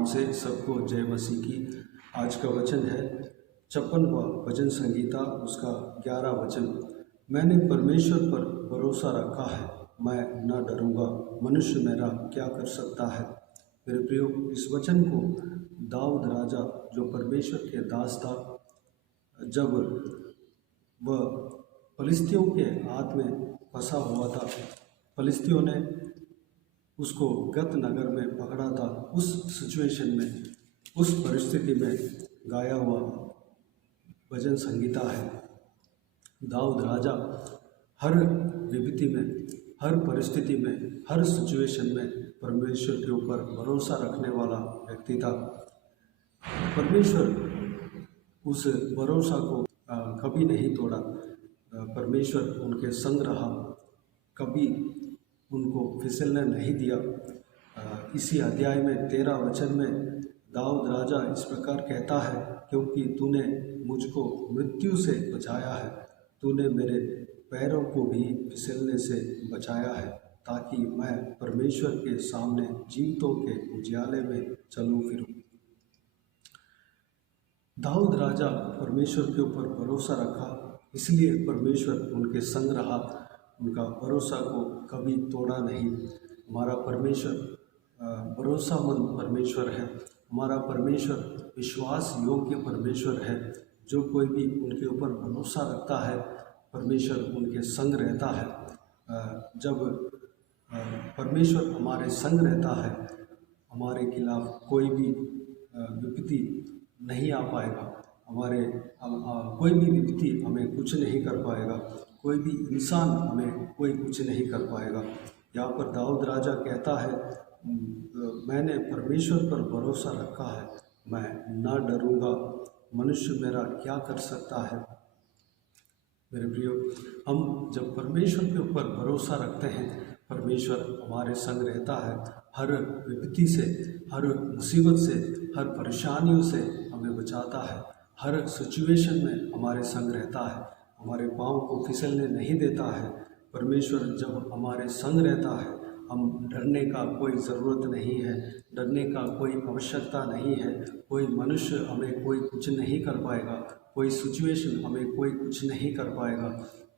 नाम से सबको जय मसीह की। आज का वचन है 56वां भजन संगीता, उसका 11 वचन। मैंने परमेश्वर पर भरोसा रखा है, मैं न डरूंगा, मनुष्य मेरा क्या कर सकता है। मेरे प्रियो, इस वचन को दाऊद राजा, जो परमेश्वर के दास था, जब वह फलिस्तियों के हाथ में फंसा हुआ था, फलिस्तियों ने उसको गत नगर में पकड़ा था, उस सिचुएशन में, उस परिस्थिति में गाया हुआ भजन संगीता है। दाऊद राजा हर विपत्ति में, हर परिस्थिति में, हर सिचुएशन में परमेश्वर के ऊपर भरोसा रखने वाला व्यक्ति था। परमेश्वर उस भरोसा को कभी नहीं तोड़ा। परमेश्वर उनके संग रहा, कभी उनको फिसलने नहीं दिया। इसी अध्याय में 13 वचन में दाऊद राजा इस प्रकार कहता है, क्योंकि तूने मुझको मृत्यु से बचाया है, तूने मेरे पैरों को भी फिसलने से बचाया है, ताकि मैं परमेश्वर के सामने जीवितों के उजियाले में चलूं फिरूं। दाऊद राजा परमेश्वर के ऊपर भरोसा रखा, इसलिए परमेश्वर उनके संग रहा, उनका भरोसा को कभी तोड़ा नहीं। हमारा परमेश्वर भरोसामंद परमेश्वर है। हमारा परमेश्वर विश्वास योग्य परमेश्वर है। जो कोई भी उनके ऊपर भरोसा रखता है, परमेश्वर उनके संग रहता है। जब परमेश्वर हमारे संग रहता है, हमारे खिलाफ कोई भी विपत्ति नहीं आ पाएगा। कोई भी व्यक्ति हमें कुछ नहीं कर पाएगा, कोई भी इंसान हमें कोई कुछ नहीं कर पाएगा। यहाँ पर दाऊद राजा कहता है, मैंने परमेश्वर पर भरोसा रखा है, मैं ना डरूंगा, मनुष्य मेरा क्या कर सकता है। मेरे प्रियो, हम जब परमेश्वर के ऊपर भरोसा रखते हैं, परमेश्वर हमारे संग रहता है। हर विपत्ति से, हर मुसीबत से, हर परेशानियों से हमें बचाता है। हर सिचुएशन में हमारे संग रहता है, हमारे पाँव को फिसलने नहीं देता है। परमेश्वर जब हमारे संग रहता है, हम डरने का कोई ज़रूरत नहीं है, डरने का कोई आवश्यकता नहीं है। कोई मनुष्य हमें कोई कुछ नहीं कर पाएगा, कोई सिचुएशन हमें कोई कुछ नहीं कर पाएगा,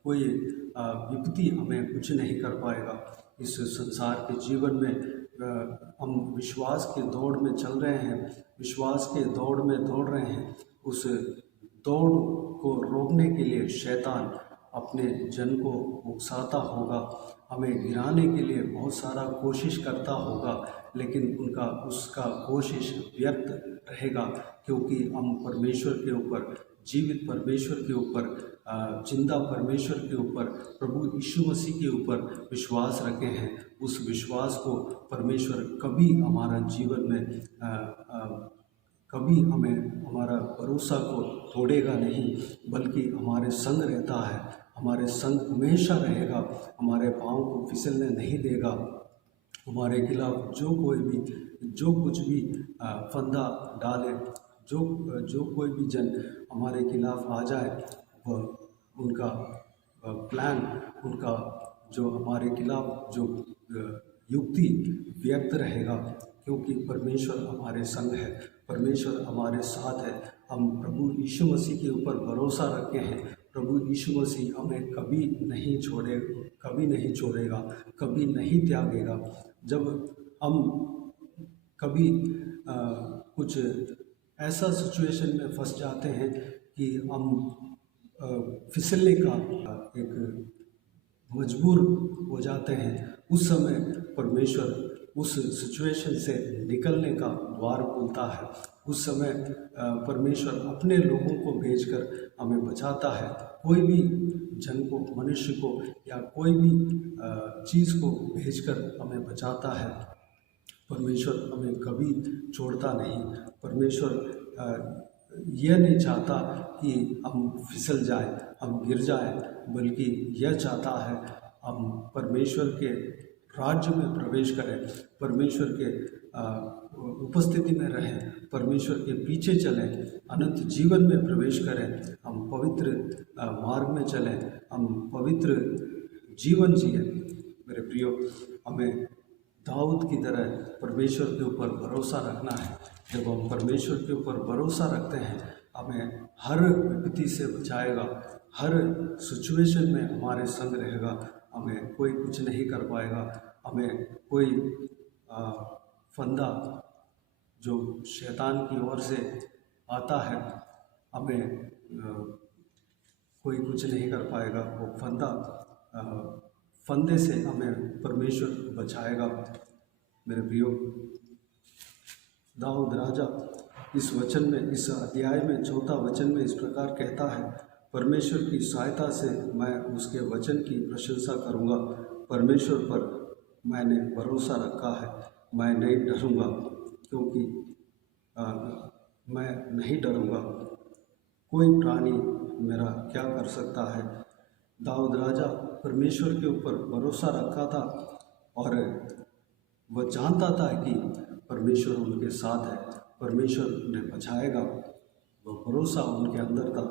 कोई विपत्ति हमें कुछ नहीं कर पाएगा। इस संसार के जीवन में हम विश्वास के दौड़ में चल रहे हैं, विश्वास के दौड़ में दौड़ रहे हैं। उस दौड़ को रोकने के लिए शैतान अपने जन को उकसाता होगा, हमें गिराने के लिए बहुत सारा कोशिश करता होगा, लेकिन उसका कोशिश व्यर्थ रहेगा, क्योंकि हम परमेश्वर के ऊपर, जीवित परमेश्वर के ऊपर, जिंदा परमेश्वर के ऊपर, प्रभु यीशु मसीह के ऊपर विश्वास रखे हैं। उस विश्वास को परमेश्वर कभी हमारा जीवन में कभी हमारा भरोसा को तोड़ेगा नहीं, बल्कि हमारे संग रहता है, हमारे संग हमेशा रहेगा, हमारे पाँव को फिसलने नहीं देगा। हमारे खिलाफ जो कुछ भी फंदा डाले, जो कोई भी जन हमारे खिलाफ आ जाए, वह उनका प्लान, उनका जो हमारे खिलाफ जो युक्ति व्यक्त रहेगा, क्योंकि परमेश्वर हमारे संग है, परमेश्वर हमारे साथ है। हम प्रभु यीशु मसीह के ऊपर भरोसा रखे हैं। प्रभु यीशु मसीह हमें कभी नहीं छोड़ेगा, कभी नहीं त्यागेगा। जब हम कभी कुछ ऐसा सिचुएशन में फंस जाते हैं कि हम फिसलने का एक मजबूर हो जाते हैं, उस समय परमेश्वर उस सिचुएशन से निकलने का द्वार खोलता है। उस समय परमेश्वर अपने लोगों को भेजकर हमें बचाता है। कोई भी जन को, मनुष्य को, या कोई भी चीज़ को भेजकर हमें बचाता है। परमेश्वर हमें कभी छोड़ता नहीं। परमेश्वर यह नहीं चाहता कि हम फिसल जाए, हम गिर जाए, बल्कि यह चाहता है हम परमेश्वर के राज्य में प्रवेश करें, परमेश्वर के उपस्थिति में रहें, परमेश्वर के पीछे चलें, अनंत जीवन में प्रवेश करें, हम पवित्र मार्ग में चलें, हम पवित्र जीवन जिए। मेरे प्रियो, हमें दाऊद की तरह परमेश्वर के ऊपर भरोसा रखना है। जब हम परमेश्वर के ऊपर भरोसा रखते हैं, हमें हर विपत्ति से बचाएगा, हर सिचुएशन में हमारे संग रहेगा, हमें कोई कुछ नहीं कर पाएगा। हमें कोई फंदा जो शैतान की ओर से आता है, हमें कोई कुछ नहीं कर पाएगा। वो फंदे से हमें परमेश्वर बचाएगा। मेरे प्रियो, दाऊद राजा इस वचन में, इस अध्याय में चौथा वचन में इस प्रकार कहता है, परमेश्वर की सहायता से मैं उसके वचन की प्रशंसा करूँगा। परमेश्वर पर मैंने भरोसा रखा है, मैं नहीं डरूँगा, क्योंकि मैं नहीं डरूँगा। कोई प्राणी मेरा क्या कर सकता है। दाऊद राजा परमेश्वर के ऊपर भरोसा रखा था और वह जानता था कि परमेश्वर उनके साथ है, परमेश्वर उन्हें बचाएगा। वह भरोसा उनके अंदर था,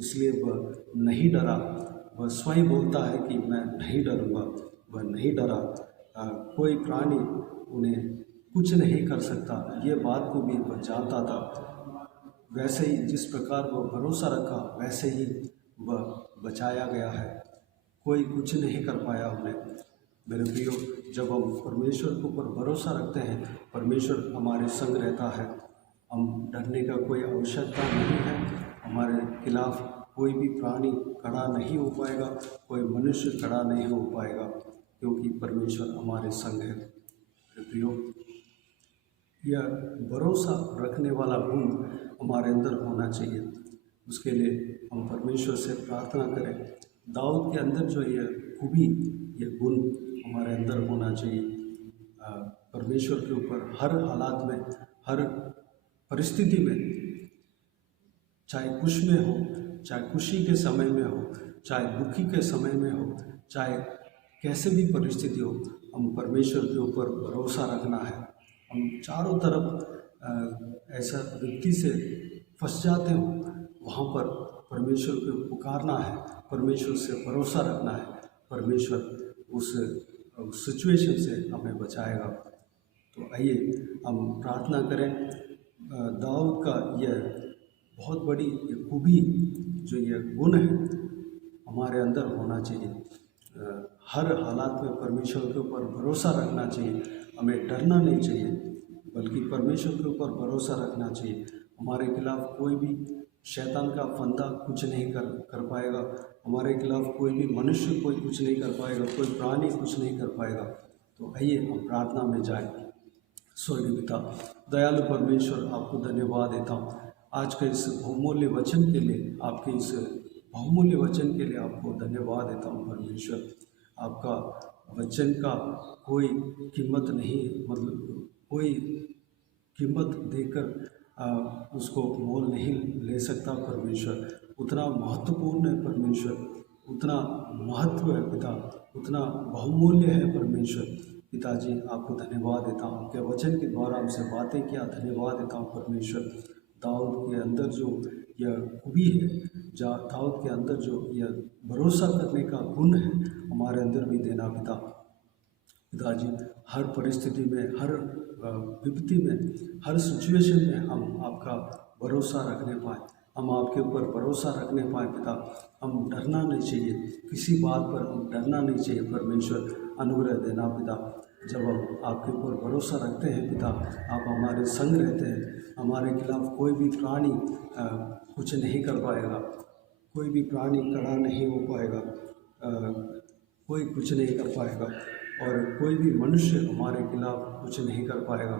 इसलिए वह नहीं डरा। वह स्वयं बोलता है कि मैं नहीं डरूँगा, वह नहीं डरा। कोई प्राणी उन्हें कुछ नहीं कर सकता, ये बात को भी वह जानता था। वैसे ही जिस प्रकार वह भरोसा रखा, वैसे ही वह बचाया गया है। कोई कुछ नहीं कर पाया उन्हें। मेरे प्रियो, जब हम परमेश्वर के ऊपर भरोसा रखते हैं, परमेश्वर हमारे संग रहता है। हम डरने का कोई आवश्यकता नहीं है। हमारे खिलाफ कोई भी प्राणी खड़ा नहीं हो पाएगा, कोई मनुष्य खड़ा नहीं हो पाएगा, क्योंकि परमेश्वर हमारे संग है। मेरे प्रियो, यह भरोसा रखने वाला गुण हमारे अंदर होना चाहिए। उसके लिए हम परमेश्वर से प्रार्थना करें। दाऊद के अंदर जो ये खूबी, ये गुण हमारे अंदर होना चाहिए। परमेश्वर के ऊपर हर हालात में, हर परिस्थिति में, चाहे खुश में हो, चाहे खुशी के समय में हो, चाहे दुखी के समय में हो, चाहे कैसे भी परिस्थिति हो, हम परमेश्वर के ऊपर भरोसा रखना है। हम चारों तरफ ऐसा व्यक्ति से फंस जाते हो, वहाँ पर परमेश्वर को पुकारना है, परमेश्वर से भरोसा रखना है। परमेश्वर उस सिचुएशन से हमें बचाएगा। तो आइए हम प्रार्थना करें। दाऊद का यह बहुत बड़ी खूबी, जो यह गुण है, हमारे अंदर होना चाहिए। हर हालात में परमेश्वर के ऊपर भरोसा रखना चाहिए। हमें डरना नहीं चाहिए, बल्कि परमेश्वर के ऊपर भरोसा रखना चाहिए। हमारे खिलाफ कोई भी शैतान का फंदा कुछ नहीं कर पाएगा। हमारे खिलाफ कोई भी मनुष्य कोई कुछ नहीं कर पाएगा, कोई प्राणी कुछ नहीं कर पाएगा। तो आइए हम प्रार्थना में जाएं। स्वर्गीय पिता, दयालु परमेश्वर, आपको धन्यवाद देता हूँ आज के इस बहुमूल्य वचन के लिए। आपके इस बहुमूल्य वचन के लिए आपको धन्यवाद देता हूँ परमेश्वर। आपका वचन का कोई कीमत नहीं, मतलब कोई कीमत देकर उसको मोल नहीं ले सकता परमेश्वर। उतना महत्वपूर्ण है परमेश्वर, उतना महत्व है पिता, उतना बहुमूल्य है परमेश्वर। पिताजी, आपको धन्यवाद देता हूँ, आपके वचन के द्वारा हमसे बातें किया, धन्यवाद देता हूँ परमेश्वर। दाऊद के अंदर जो यह खूबी है, दाऊद के अंदर जो यह भरोसा करने का गुण है, हमारे अंदर भी देना पिताजी। हर परिस्थिति में, हर विपत्ति में, हर सिचुएशन में हम आपका भरोसा रखने पाएँ, हम आपके ऊपर भरोसा रखने पाएँ पिता। हम डरना नहीं चाहिए, किसी बात पर हम डरना नहीं चाहिए परमेश्वर। अनुग्रह देना पिता। जब हम आपके ऊपर भरोसा रखते हैं पिता, आप हमारे संग रहते हैं। हमारे खिलाफ कोई भी प्राणी कुछ नहीं कर पाएगा, कोई भी प्राणी खड़ा नहीं हो पाएगा, कोई कुछ नहीं कर पाएगा, और कोई भी मनुष्य हमारे खिलाफ कुछ नहीं कर पाएगा।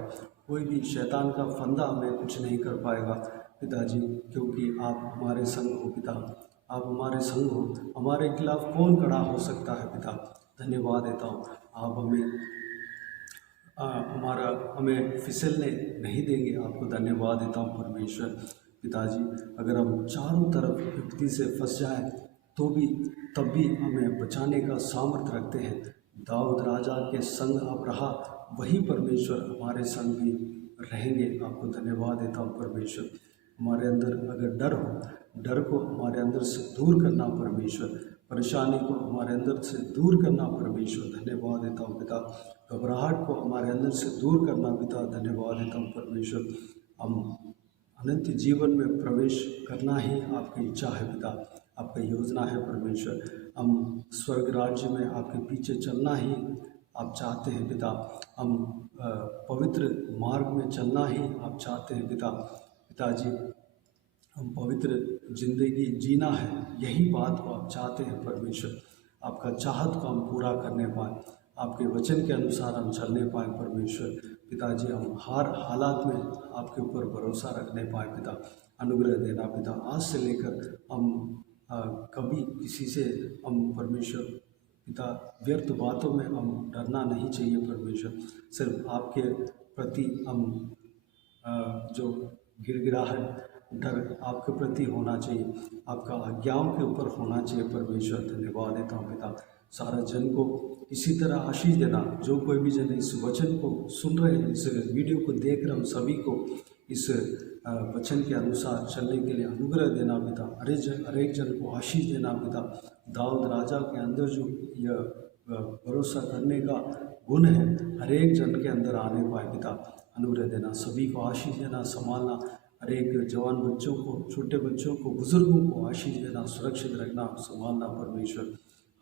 कोई भी शैतान का फंदा हमें कुछ नहीं कर पाएगा पिताजी, क्योंकि आप हमारे संग हो पिता। आप हमारे संग हो, हमारे खिलाफ कौन खड़ा हो सकता है पिता। धन्यवाद देता हूँ। आप हमें फिसलने नहीं देंगे, आपको धन्यवाद देता हूँ परमेश्वर। पिताजी, अगर हम चारों तरफ विपत्ति से फंस जाएं तब भी हमें बचाने का सामर्थ्य रखते हैं। दाऊद राजा के संग आप रहा, वही परमेश्वर हमारे संग भी रहेंगे। आपको धन्यवाद देता हूँ परमेश्वर। हमारे अंदर अगर डर हो, डर को हमारे अंदर से दूर करना परमेश्वर। परेशानी को हमारे अंदर से दूर करना परमेश्वर, धन्यवाद देता हूँ पिता। घबराहट को हमारे अंदर से दूर करना पिता, धन्यवाद देता हूँ परमेश्वर। हम अनंत जीवन में प्रवेश करना ही आपकी इच्छा है पिता, आपकी योजना है परमेश्वर। हम स्वर्ग राज्य में आपके पीछे चलना ही आप चाहते हैं पिता। हम पवित्र मार्ग में चलना ही आप चाहते हैं पिताजी। हम पवित्र जिंदगी जीना है, यही बात को आप चाहते हैं परमेश्वर। आपका चाहत को हम पूरा करने पाएँ, आपके वचन के अनुसार हम चलने पाएँ परमेश्वर। पिताजी हम हर हालात में आपके ऊपर भरोसा रखने पाएँ पिता, अनुग्रह देना पिता। आज से लेकर हम कभी किसी से हम परमेश्वर पिता व्यर्थ बातों में हम डरना नहीं चाहिए परमेश्वर। सिर्फ आपके प्रति हम जो गिड़गिड़ाहट डर आपके प्रति होना चाहिए, आपका आज्ञाओं के ऊपर होना चाहिए परमेश्वर। धन्यवाद देता हूँ पिता। सारा जन को इसी तरह आशीष देना, जो कोई भी जन इस वचन को सुन रहे हैं, इस वीडियो को देख रहे हैं, सभी को इस वचन के अनुसार चलने के लिए अनुग्रह देना पिता। हर एक जन को आशीष देना पिता। दाऊद राजा के अंदर जो यह भरोसा करने का गुण है, हर एक जन के अंदर आने पाए पिता, अनुग्रह देना। सभी को आशीष देना, संभालना, हर एक जवान बच्चों को, छोटे बच्चों को, बुजुर्गों को आशीष देना, सुरक्षित रखना, संभालना परमेश्वर।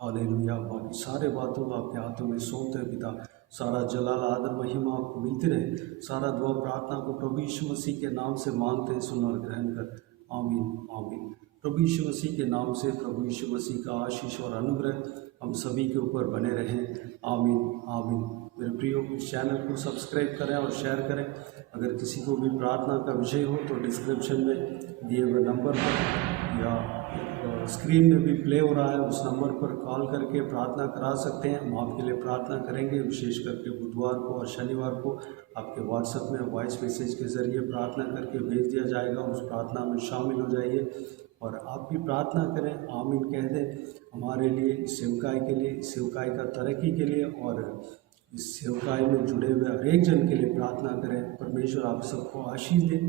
हालेलुया। बाकी सारे बातों को आपके हाथों में सौंपते हैं पिता। सारा जलाल आदर महिमा आपको मिलती रहे। सारा दुआ प्रार्थना को प्रभु यीशु मसीह के नाम से मांगते हैं, सुन और ग्रहण कर। आमीन आमीन। प्रभु यीशु मसीह के नाम से प्रभु यीशु मसीह का आशीष और अनुग्रह हम सभी के ऊपर बने रहें। आमीन आमीन। मेरे प्रियो, इस चैनल को सब्सक्राइब करें और शेयर करें। अगर किसी को भी प्रार्थना का विषय हो तो डिस्क्रिप्शन में दिए हुए नंबर पर या स्क्रीन में भी प्ले हो रहा है, उस नंबर पर कॉल करके प्रार्थना करा सकते हैं। हम आपके लिए प्रार्थना करेंगे। विशेष करके बुधवार को और शनिवार को आपके व्हाट्सएप में वॉइस मैसेज के ज़रिए प्रार्थना करके भेज दिया जाएगा। उस प्रार्थना में शामिल हो जाइए और आप भी प्रार्थना करें, आमीन कह दें हमारे लिए, इस सेवकाई के लिए, इस सेवकाई का तरक्की के लिए और इस सेवकाई में जुड़े हुए हर एक जन के लिए प्रार्थना करें। परमेश्वर आप सबको आशीष दे।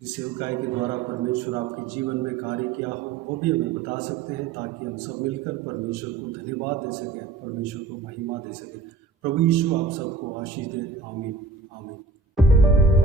इस सेवकाई के द्वारा परमेश्वर आपके जीवन में कार्य किया हो वो भी हमें बता सकते हैं, ताकि हम सब मिलकर परमेश्वर को धन्यवाद दे सकें, परमेश्वर को महिमा दे सकें। प्रभु यीशु आप सबको आशीष दे। आमीन आमीन।